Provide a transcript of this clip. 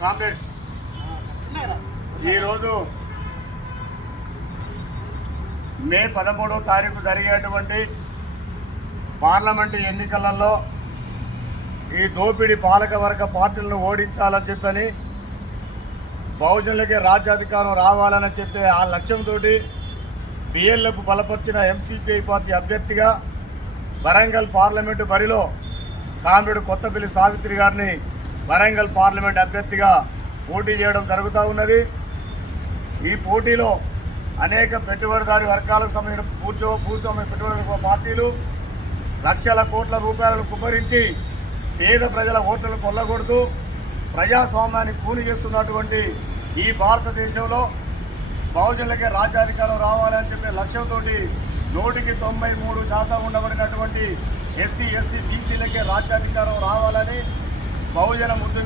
Comrades. ఈరోజు మే పదమూడవ తారీఖు జరిగేటువంటి పార్లమెంటు ఎన్నికలలో ఈ దోపిడీ పాలకవర్గ పార్టీలను ఓడించాలని చెప్పని బహుజనులకే రాజ్యాధికారం రావాలని చెప్పే ఆ లక్ష్యంతో బిఎల్ఎఫ్ బలపరిచిన ఎంసీపీఐ పార్టీ అభ్యర్థిగా వరంగల్ పార్లమెంటు బరిలో కామ్రేడు కొత్తపల్లి సావిత్రి గారిని వరంగల్ పార్లమెంట్ అభ్యర్థిగా పోటీ చేయడం జరుగుతూ ఉన్నది. ఈ పోటీలో అనేక పెట్టుబడిదారి వర్గాలకు సంబంధించిన పూర్చో భూస్వామ్య పెట్టుబడి పార్టీలు లక్షల కోట్ల రూపాయలను కుమ్మరించి పేద ప్రజల ఓట్లను కొల్లగొడుతూ ప్రజాస్వామ్యాన్ని కూని చేస్తున్నటువంటి ఈ భారతదేశంలో బహుజనులకే రాజ్యాధికారం రావాలని చెప్పే లక్ష్యంతో నూటికి తొంభై మూడు శాతం ఉండబడినటువంటి ఎస్సీ ఎస్సీ బీసీలకే రాజ్యాధికారం రావాలని బహుజన ముద్దు